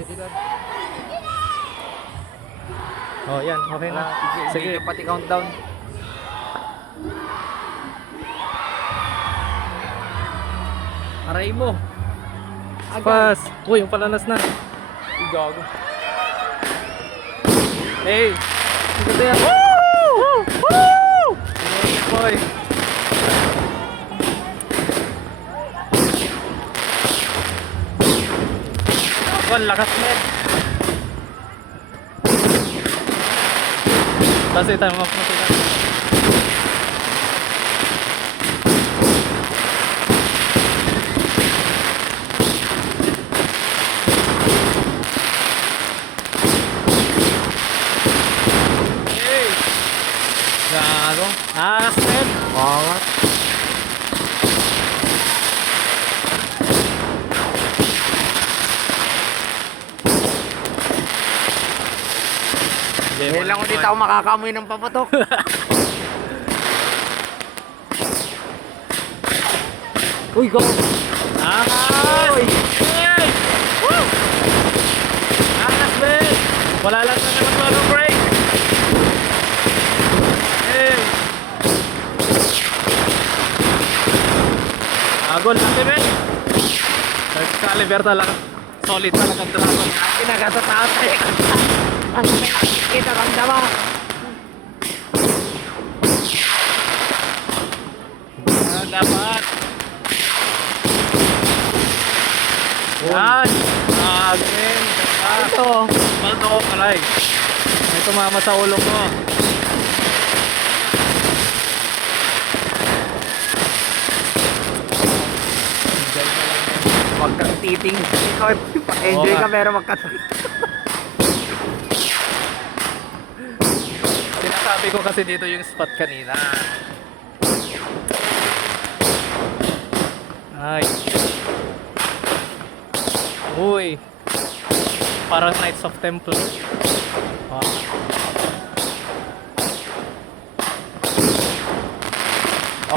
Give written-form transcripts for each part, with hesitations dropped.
Ready lang. Oh, yan. Okay na. Sige. Sige, pati countdown. Aray mo. Fast. Uy, yung palanas na. Gago. Hey. Sige yan. Woo! Woo! Boy. Wala, lakas men. Kasi tayo mapasukan. Hey! Gago. Akas men. Oo. Ngayon lang ulit ako makakamoy ng papatok. Uy, go! Akas! Uy! Hey! Woo! Akas men. Wala lang na naman solo break. Hey! Agol lang din men. Excalibur talaga. Solid talaga ang dragon. Kinagatatay. Ang kita ramdama. Dapat. Yan. Agin. Ito. Maldo ko kalay. May tumama sa ulo ko. Huwag kang titing. Enjoy ka pero Sinasabi ko kasi dito yung spot kanina. Ay. Uy. Parang Knights of Temple. Wow.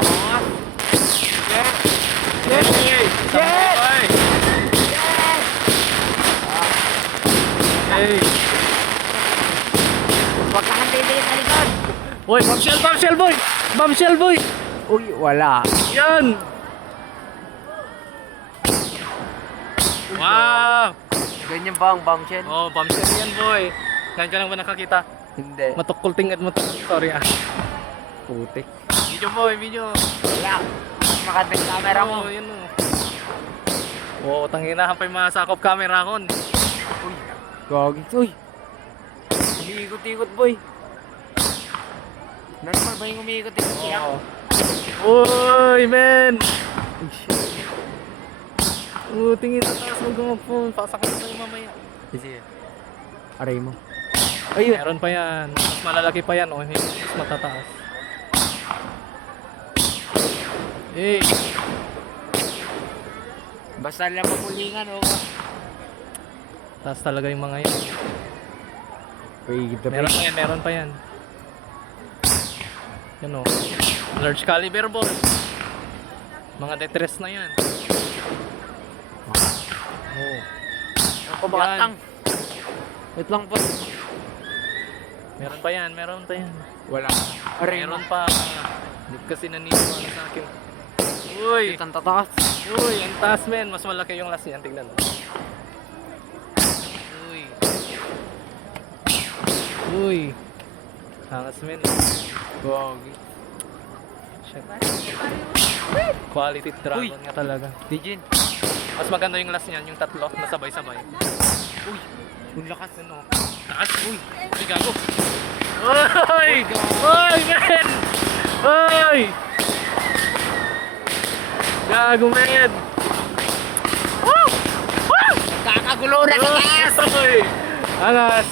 Oo nga. Yes! Yes! Yes! Hey! Huwag kang titingin sa likod. Uy! Bombshell! Bombshell boy! Bombshell boy! Uy, wala. Yan! Wow! Ganyan ba ang bombshell? Oh, bombshell yan boy! Saan ka lang ba nakakita? Hindi. Matukulting at sorry ah. Putik. Video boy, video! Wala. Makadang camera mo. Oh, yun oh. Oo, tanginahan pa yung mga sakop camera kon. Uy. Gagi. Uy. Umiikot-ikot, boy. Normal ba yung umiikot-ikot siya? Oo. Uy, men! Uy, shit. Tingin sa taas mo gumagpon. Pasakot na tayo mamaya. Sige. Aray mo. Ayun. Meron pa yan. Mas malalaki pa yan. Oh, mas matataas. Hey! Basta lang mapulingan, oh. Taas talaga yung mga yan. Uy, Meron pa yan, meron pa yan. Yan o. Large caliber ball. Mga detres na yan. Oh. Ang kumakatang. Wait lang po. Meron pa yan, meron pa yan. Wala. Aray mo. Meron pa. Hindi kasi naniniwala sa akin. Uy! Ang tataas. Uy, ang taas men. Mas malaki yung last yan. Tignan mo. Uy. Uy. Hangas men. Gagi. Shit. Quality dragon nga talaga. Dijin. Mas maganda yung last niyan, yung tatlo na sabay-sabay. Uy. Ang lakas ano. Taas! Uy! Uy, gago! Uy! Uy, men! Uy! Gago, men! Woo! Woo! Kakagulo na sa taas. Uy! Angas!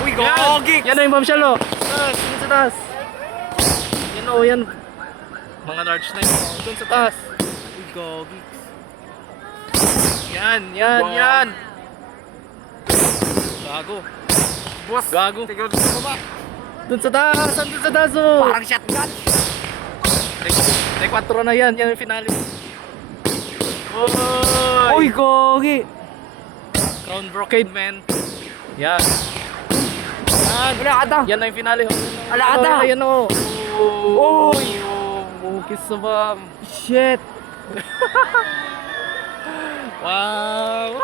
Uy, Yan! gagi. Yan na yung bombshell, oh! Taas! Dun sa taas! Yan, oh, yan! Mga large na yun, oh. Dun sa taas! Uy, gagi. Yan! Yan! Wow. Yan! Gago! Boss. Gago! Tignan mo sa baba. Dun sa taas! Dun sa taas, oh! Parang shotgun. Take 4 na yan, yan yung finale. Uy! Uy, gagi. Crown brocade, man. Yan. Yan. Wala ka ta. Yan na yung finale. Wala ka ta. Ayan o. Oh. Bukis sa bam. Shit. Wow.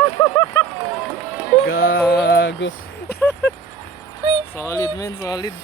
Gago. Solid, man. Solid.